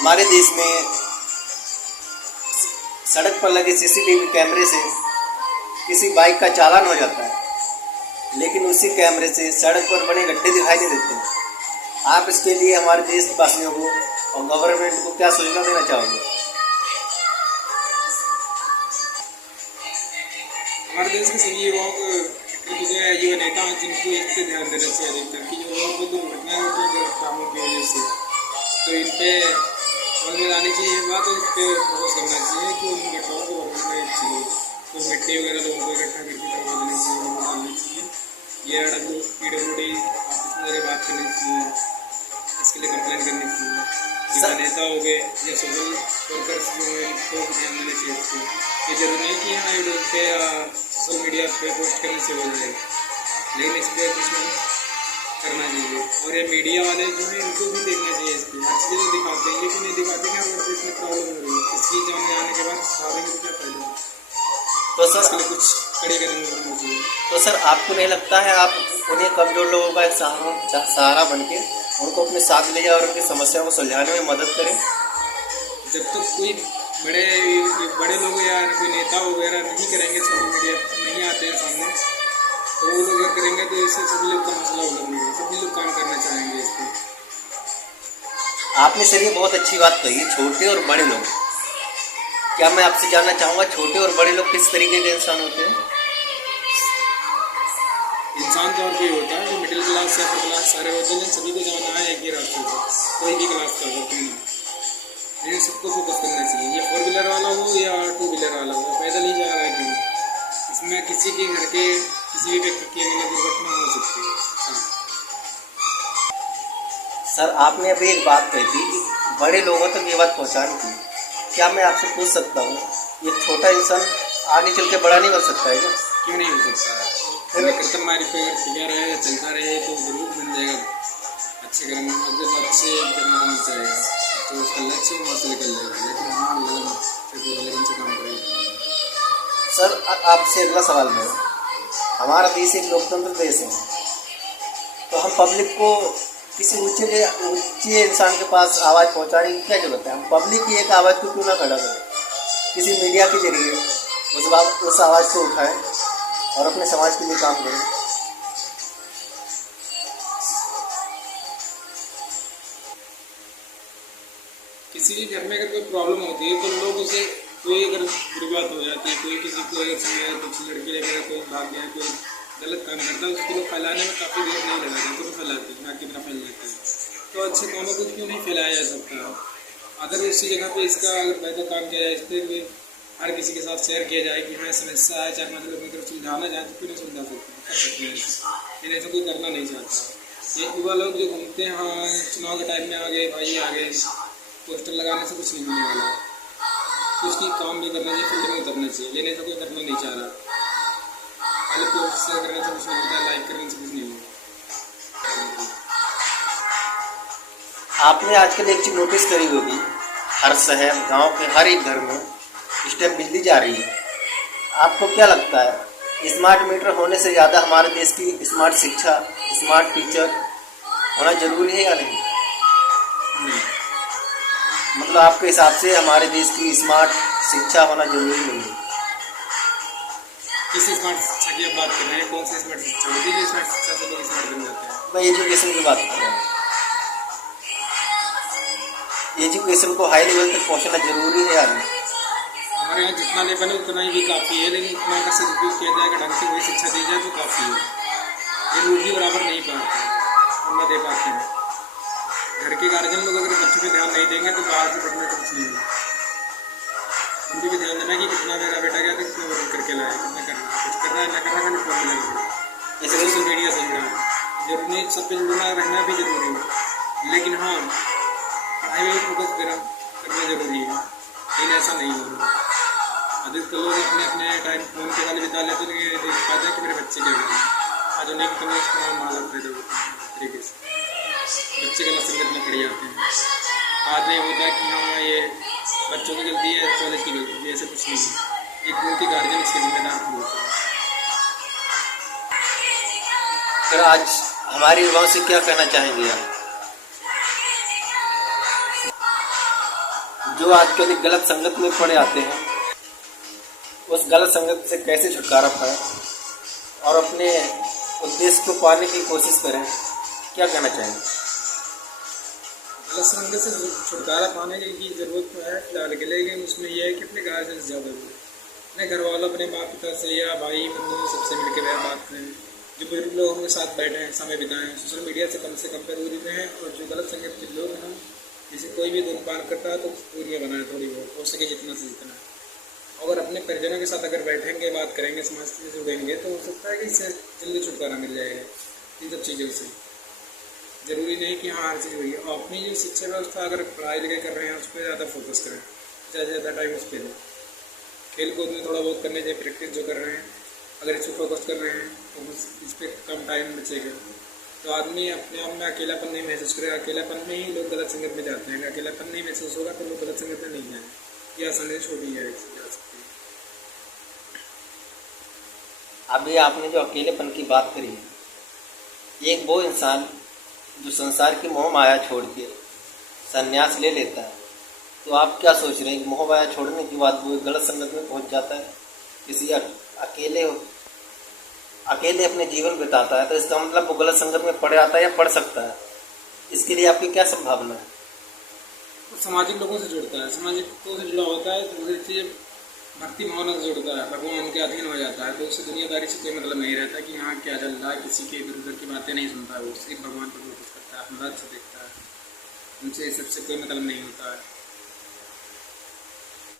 हमारे देश में सड़क पर लगे सीसीटीवी कैमरे से किसी बाइक का चालान हो जाता है, लेकिन उसी कैमरे से सड़क पर बड़े गड्ढे दिखाई नहीं देते। आप इसके लिए हमारे देशवासियों को और गवर्नमेंट को क्या सूचना देना चाहोगे? हमारे देश के सभी युवाओं को युवा नेता हैं जिनको इस पर ध्यान देना चाहिए अधिकतर कि युवाओं को दुर्घटनाएं होती हैं कामों की वजह से, तो इन पर समझ में लानी चाहिए ये बात और इस पर फोकस करना चाहिए कि उन घटनाओं को बरकरार नहीं चाहिए। तो मिट्टी वगैरह लोगों को इकट्ठा करके करवा देनी चाहिए, उनको डालनी चाहिए। ये PWD आपस में बात करनी चाहिए, इसके लिए कंप्लेन करनी चाहिए। युवा नेता हो गए या सोशल वर्कर्स जो हैं इनको ध्यान देना चाहिए। ये जरूरी नहीं कि हाँ यूट्यूब पे या सोशल मीडिया पे पोस्ट करने से हो जाएगा, लेकिन इस पर कुछ करना चाहिए। और ये मीडिया वाले जो हैं इनको भी देखना चाहिए, इसकी हर चीज़ तो दिखाते हैं लेकिन नहीं दिखाते कि अगर इसमें प्रॉब्लम हो रही है इसकी जाने आने के बाद सुधारेंगे तो क्या फायदा है। तो सर इसके लिए कुछ कड़ी कदम करना चाहिए। तो सर आपको नहीं लगता है आप उन्हें कमजोर लोगों का एक सहारा बन के उनको अपने साथ ले जाए और उनकी समस्या को सुलझाने में मदद करें? जब तक कोई बड़े लोग या कोई नेता वगैरह नहीं करेंगे, सोशल मीडिया नहीं आते हैं सामने, तो वो लोग अगर करेंगे तो इससे सभी लोग का मसला उगलेगा, सभी लोग काम करना चाहेंगे इस पर। आपने सर ये बहुत अच्छी बात कही, छोटे और बड़े लोग। क्या मैं आपसे जानना चाहूँगा छोटे और बड़े लोग किस तरीके के इंसान होते हैं? इंसान तौर पर होता है जो मिडिल क्लास या अपर क्लास सारे होते हैं, सभी को जाना है एक ही रास्ते पर, कोई भी क्लास का हो क्यों ना, लेकिन सबको फोकस करना चाहिए। ये 4 व्हीलर वाला हो या 2 व्हीलर वाला हो, पैदल ही जा रहा है क्यों, इसमें किसी के घर के किसी भी व्यक्ति की दुर्घटना हो सकती है। सर आपने अभी एक बात कही थी कि बड़े लोगों तक ये बात पहुँचानी थी। क्या मैं आपसे पूछ सकता हूँ ये छोटा इंसान आगे चल के बड़ा नहीं बन सकता है क्या? क्यों नहीं हो सकता है? फिर कर्तव्य मारी पे अगर टिका रहे चलता रहे तो जरूर बन जाएगा अच्छे कर्म, अगर अच्छे करना होना चाहेगा तो उसका लक्ष्य वहाँ से निकल जाएगा। लेकिन हाँ लगन से काम करेगा। सर आपसे अगला सवाल मेरा, हमारा देश एक लोकतंत्र देश है, तो हम पब्लिक को किसी ऊंचे इंसान के पास आवाज़ पहुंचाने की क्या जरूरत है? हम पब्लिक की एक आवाज़ को क्यों ना खड़ा करें, किसी मीडिया के जरिए उस आवाज़ को उठाएं और अपने समाज के लिए काम करें। किसी के घर में अगर कोई प्रॉब्लम होती है तो लोग उसे कोई अगर बुरी बात हो जाती है, कोई किसी को अगर कुछ लड़के वगैरह कोई भाग गया कोई गलत काम करता है उसको लोग फैलाने में काफ़ी देर नहीं लगाते हैं, तो फैलाते हैं ना कितना फैल जाता है। तो अच्छे कामों को क्यों नहीं फैलाया जा सकता? अगर उसी जगह पे इसका अगर बेहतर काम किया जाए, इस पर हर किसी के साथ शेयर किया जाए कि हाँ समस्या है, चाहे मतलब अपनी तरफ सुलझाना जाए तो क्यों नहीं सुलझा सकते हैं, लेकिन ऐसा कोई करना नहीं चाहता। ये युवा लोग जो घूमते हैं हाँ चुनाव के टाइम में आ गए भाई आ गए, पोस्टर लगाने से कुछ नहीं होने वाला है, तो उसकी काम भी करना चाहिए, फील्ड में उतरना चाहिए, लेकिन ऐसा कोई करना नहीं चाह रहा। पहले पोस्ट शेयर करने से कुछ नहीं होता है, लाइक करने से कुछ नहीं होता। आपने आजकल एक चीज़ नोटिस करी होगी, हर शहर गांव के हर एक घर में इस टाइम बिजली जा रही है। आपको क्या लगता है स्मार्ट मीटर होने से ज़्यादा हमारे देश की स्मार्ट शिक्षा, स्मार्ट टीचर होना जरूरी है या नहीं? मतलब आपके हिसाब से हमारे देश की स्मार्ट शिक्षा होना जरूरी नहीं है? किस स्मार्ट शिक्षा की आप बात कर रहे हैं? कौन सी स्मार्ट शिक्षा होती है जो स्मार्ट शिक्षा से लोग स्मार्ट बन जाते हैं? मैं एजुकेशन की बात कर रहा हूँ। एजुकेशन को हाई लेवल तक पहुँचना जरूरी है या नहीं? हमारे यहाँ जितना लेवल है उतना ही भी काफ़ी है, लेकिन उतना का सदुपयोग किया जाएगा, ढंग से वही शिक्षा दी जाए तो काफ़ी है। ये लोग भी बराबर नहीं पाते, हम ना दे पाते हैं। घर के गार्जियन लोग अगर बच्चों पे ध्यान नहीं देंगे तो बाहर से पढ़ने का कुछ नहीं है। उनकी भी ध्यान देना कि कितना मेरा बेटा गया तो कितना वर्क करके लाया, कितना कर रहा है, कुछ कर रहा है ना कर रहा है, फोन में लगा जैसे सोशल मीडिया से जुड़ा है। जरूरी नहीं सब पे जुड़ना रहना भी जरूरी है, लेकिन हाँ पढ़ाई में फोकस करना जरूरी है, लेकिन ऐसा नहीं होगा। अधिकतर लोग अपने अपने टाइम फोन के वाले बिता लेते हैं, देख पाते हैं कि मेरे बच्चे क्या करें। आधुनिक तकनीक का मालूम पैदा होता है तरीके से बच्चे गलत संगत में पड़ जाते हैं। आज नहीं होता कि हाँ ये बच्चों की गलती है, कॉलेज की गलती है, ऐसा कुछ नहीं है। एक उनके गार्जियन इसके जिम्मेदार होते हैं। फिर आज हमारे युवाओं से क्या कहना चाहेंगे आप? जो आजकल एक गलत संगत में पड़े आते हैं, उस गलत संगत से कैसे छुटकारा पाएं और अपने उद्देश्य को पाने की कोशिश करें, क्या कहना चाहेंगे? गलत संगत से छुटकारा पाने की ज़रूरत तो है फिलहाल के लिए, लेकिन उसमें यह है कि अपने गार्जियन से ज़्यादा अपने घर वालों, अपने माता पिता से या भाई बंधुओं सबसे मिलकर वह बात करें। जो बुजुर्ग लोग उनके साथ बैठे हैं, समय बिताएं, सोशल मीडिया से कम पर दूरी रहें। और जो गलत संगत के लोग हैं, जैसे कोई भी धूम्रपान करता है तो दूरियाँ बनाएं थोड़ी बहुत, हो सके जितना से जितना। अगर अपने परिजनों के साथ अगर बैठेंगे, बात करेंगे, समाज से जुड़ेंगे, तो हो सकता है कि इससे जल्दी छुटकारा मिल जाएगा इन सब चीज़ों से। ज़रूरी नहीं कि हाँ हर चीज़ हुई है। और अपनी जो शिक्षा व्यवस्था अगर पढ़ाई लिखाई कर रहे हैं उस पर ज़्यादा फोकस करें, ज़्यादा टाइम उस पर दें। खेल कूद में थोड़ा बहुत करने चाहिए, प्रैक्टिस जो कर रहे हैं अगर इस पर फोकस कर रहे हैं तो इस पर कम टाइम बचेगा। तो आदमी अपने आप में अकेलापन नहीं महसूस करेगा। अकेलापन में ही लोग गलत संगत में जाते हैं। अकेलापन नहीं महसूस होगा तो लोग गलत संगत में नहीं जाएंगे। यह आसानी से छोटी है जा सकती है। अभी आपने जो अकेलेपन की बात करी, एक वो इंसान जो संसार की मोह माया छोड़ के संन्यास ले लेता है, तो आप क्या सोच रहे हैं? मोह माया छोड़ने के बाद वो गलत संगत में पहुंच जाता है, किसी अकेले अपने जीवन बिताता है, तो इसका मतलब वो गलत संगत में पड़ जाता है या पड़ सकता है? इसके लिए आपकी क्या संभावना है? तो सामाजिक लोगों से जुड़ता है, सामाजिक लोगों से जुड़ा होता है तो दूसरी भक्ति भावना से जुड़ता है, भगवान के अधीन हो जाता है। तो उससे दुनियादारी से कोई मतलब नहीं रहता कि हाँ क्या चल रहा है, किसी के इधर उधर की बातें नहीं सुनता है। वो सिर्फ भगवान पर फोकस करता है, अपना लक्ष्य देखता है, उनसे सबसे कोई मतलब नहीं होता है।